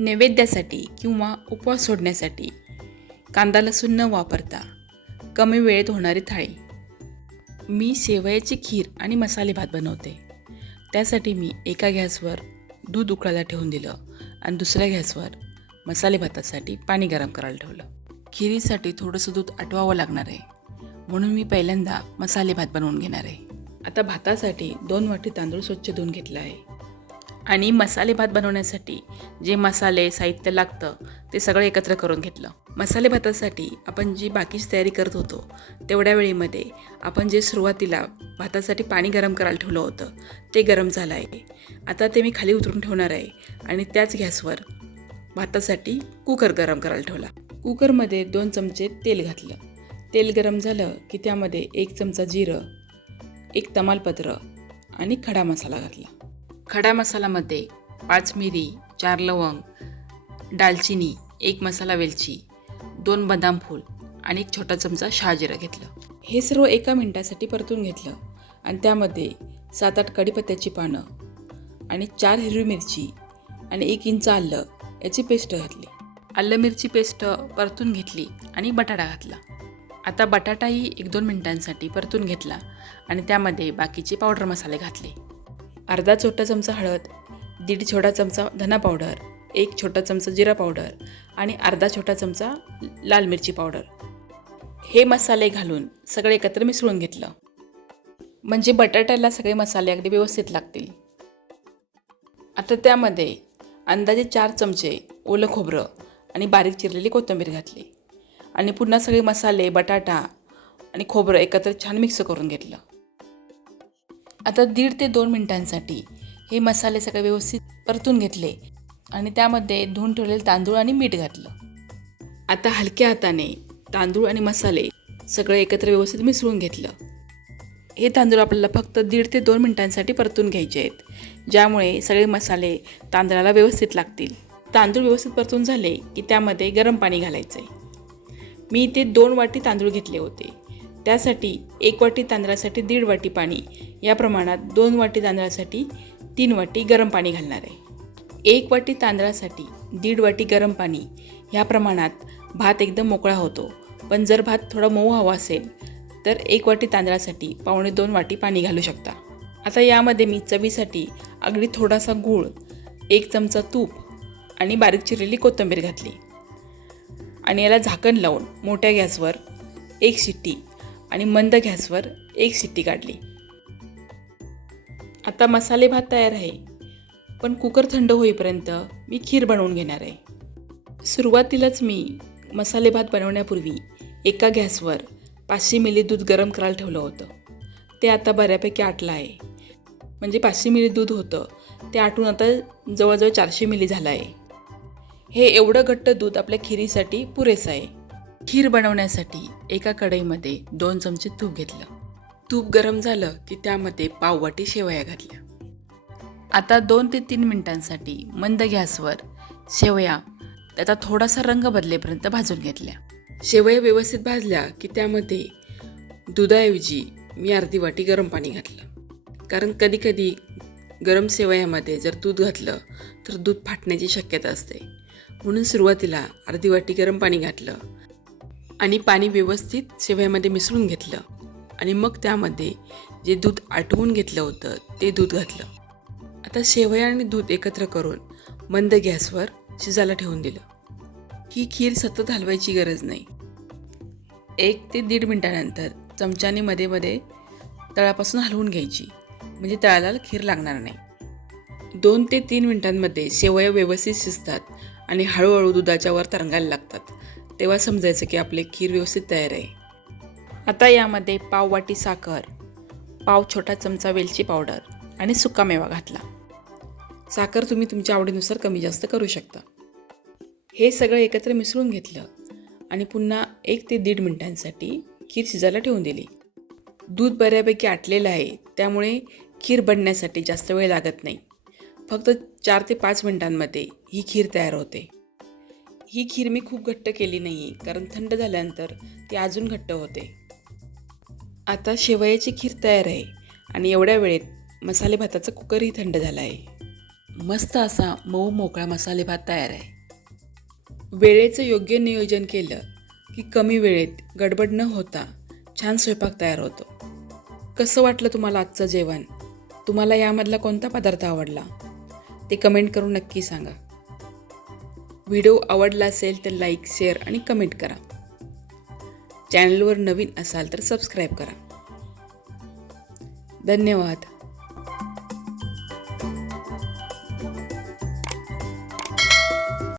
नैवेद्यासाठी किंवा उपवास सोडण्यासाठी कांदा लसूण न वापरता कमी वेळेत होणारी थाळी. मी शेवयाची खीर आणि मसाले भात बनवते. त्यासाठी मी एका गॅसवर दूध उकळायला ठेवून दिलं आणि दुसऱ्या गॅसवर मसाले भातासाठी पाणी गरम करायला ठेवलं. खिरीसाठी थोडंसं दूध आटवावं लागणार आहे. म्हणून मी पहिल्यांदा मसाले भात बनवून घेणार आहे. आता भातासाठी दोन वाटी तांदूळ स्वच्छ धुवून घेतला आहे. आणि मसाले भात बनवण्यासाठी जे मसाले साहित्य लागतं ते सगळं एकत्र करून घेतलं. मसाले भातासाठी आपण जी बाकीची तयारी करत होतो तेवढ्या वेळेमध्ये आपण जे सुरुवातीला भातासाठी पाणी गरम करायला ठेवलं होतं ते गरम झालं आहे. आता ते मी खाली उतरून ठेवणार आहे आणि त्याच गॅसवर भातासाठी कुकर गरम करायला ठेवला. कुकरमध्ये दोन चमचे तेल घातलं. तेल गरम झालं की त्यामध्ये एक चमचा जिरं एक तमालपत्र आणि खडा मसाला घातला. खडा मसालामध्ये पाच मिरी चार लवंग दालचिनी एक मसाला वेलची दोन बदाम फूल आणि एक छोटा चमचा शहाजिरा घेतलं. हे सर्व एका मिनटासाठी परतून घेतलं आणि त्यामध्ये सात आठ कढीपत्त्याची पानं आणि चार हिरवी मिरची आणि एक इंच आलं याची पेस्ट घातली. आलं मिरची पेस्ट परतून घेतली आणि बटाटा घातला. आता बटाटाही एक दोन मिनटांसाठी परतून घेतला आणि त्यामध्ये बाकीचे पावडर मसाले घातले. अर्धा छोटा चमचा हळद दीड छोटा चमचा धना पावडर एक छोटा चमचा जिरा पावडर आणि अर्धा छोटा चमचा लाल मिरची पावडर. हे मसाले घालून सगळे एकत्र मिसळून घेतलं. म्हणजे बटाट्याला सगळे मसाले अगदी व्यवस्थित लागतील. आता त्यामध्ये अंदाजे चार चमचे ओलं खोबरं आणि बारीक चिरलेली कोथिंबीर घातली आणि पुन्हा सगळे मसाले बटाटा आणि खोबरं एकत्र छान मिक्स करून घेतलं. आता दीड ते दोन मिनटांसाठी हे मसाले सगळे व्यवस्थित परतून घेतले आणि त्यामध्ये धुवून ठेवलेले तांदूळ आणि मीठ घातलं. आता हलक्या हाताने तांदूळ आणि मसाले सगळं एकत्र व्यवस्थित मिसळून घेतलं. हे तांदूळ आपल्याला फक्त दीड ते दोन मिनटांसाठी परतून घ्यायचे आहेत ज्यामुळे सगळे मसाले तांदळाला व्यवस्थित लागतील. तांदूळ व्यवस्थित परतून झाले की त्यामध्ये गरम पाणी घालायचं आहे मी इथे दोन वाटी तांदूळ घेतले होते. त्यासाठी एक वाटी तांदळासाठी दीड वाटी पाणी या प्रमाणात दोन वाटी तांदळासाठी तीन वाटी गरम पाणी घालणार आहे. एक वाटी तांदळासाठी दीड वाटी गरम पाणी ह्या प्रमाणात भात एकदम मोकळा होतो. पण जर भात थोडा मऊ हवा असेल तर एक वाटी तांदळासाठी पावणे दोन वाटी पाणी घालू शकता. आता यामध्ये मी चवीसाठी अगदी थोडासा गूळ एक चमचा तूप आणि बारीक चिरलेली कोथिंबीर घातली. आणि याला झाकण लावून मोठ्या गॅसवर एक शिट्टी आणि मंद गॅसवर एक शिट्टी काढली. आता मसाले भात तयार आहे पण कुकर थंड होईपर्यंत मी खीर बनवून घेणार आहे. सुरुवातीलाच मी मसाले भात बनवण्यापूर्वी एका गॅसवर पाचशे मिली दूध गरम करायला ठेवलं होतं. ते आता बऱ्यापैकी आटलं आहे. म्हणजे पाचशे मिली दूध होतं ते आटून आता जवळजवळ चारशे मिली झालं आहे. हे एवढं घट्ट दूध आपल्या खिरीसाठी पुरेसं आहे. खीर बनवण्यासाठी एका कढईमध्ये दोन चमचे तूप घेतलं. तूप गरम झालं की त्यामध्ये पाववाटी शेवया घातल्या. आता दोन ते तीन मिनिटांसाठी मंद गॅसवर शेवया त्याचा थोडासा रंग बदलेपर्यंत भाजून घेतल्या. शेवया व्यवस्थित भाजल्या की त्यामध्ये दुधाऐवजी मी अर्धी वाटी गरम पाणी घातलं. कारण कधीकधी गरम शेवयामध्ये जर दूध घातलं तर दूध फाटण्याची शक्यता असते. म्हणून सुरुवातीला अर्धी वाटी गरम पाणी घातलं. आणि पाणी व्यवस्थित शेवयामध्ये मिसळून घेतलं. आणि मग त्यामध्ये जे दूध आटवून घेतलं होतं ते दूध घातलं. आता शेवया आणि दूध एकत्र करून मंद गॅसवर शिजायला ठेवून दिलं. ही खीर सतत हलवायची गरज नाही. एक ते दीड मिनटानंतर चमच्याने मध्ये मध्ये तळापासून हलवून घ्यायची. म्हणजे तळाला खीर लागणार नाही. दोन ते तीन मिनटांमध्ये शेवया व्यवस्थित शिजतात आणि हळूहळू दुधाच्यावर तरंगायला लागतात. तेव्हा समजायचं की आपले खीर व्यवस्थित तयार आहे. आता यामध्ये पाव वाटी साखर पाव छोटा चमचा वेलची पावडर आणि सुकामेवा घातला. साखर तुम्ही तुमच्या आवडीनुसार कमी जास्त करू शकता. हे सगळं एकत्र मिसळून घेतलं आणि पुन्हा एक ते दीड मिनिटांसाठी खीर शिजायला ठेवून दिली. दूध बऱ्यापैकी आटलेलं आहे त्यामुळे खीर बनण्यासाठी जास्त वेळ लागत नाही. फक्त चार ते पाच मिनिटांमध्ये ही खीर तयार होते. ही खीर मी खूप घट्ट केली नाही कारण थंड झाल्यानंतर ती अजून घट्ट होते. आता शेवयाची खीर तयार आहे आणि एवढ्या वेळेत मसाले भाताचा कुकरही थंड झाला आहे. मस्त असा मऊ मोकळा मसाले भात तयार आहे. वेळेचं योग्य नियोजन केलं की कमी वेळेत गडबड न होता छान स्वयंपाक तयार होतो. कसं वाटलं तुम्हाला आजचं जेवण? तुम्हाला यामधला कोणता पदार्थ आवडला? ते कमेंट करून नक्की सांगा. व्हिडिओ आवडला असेल तर लाईक शेअर आणि कमेंट करा. चॅनलवर नवीन असाल तर सबस्क्राईब करा. धन्यवाद.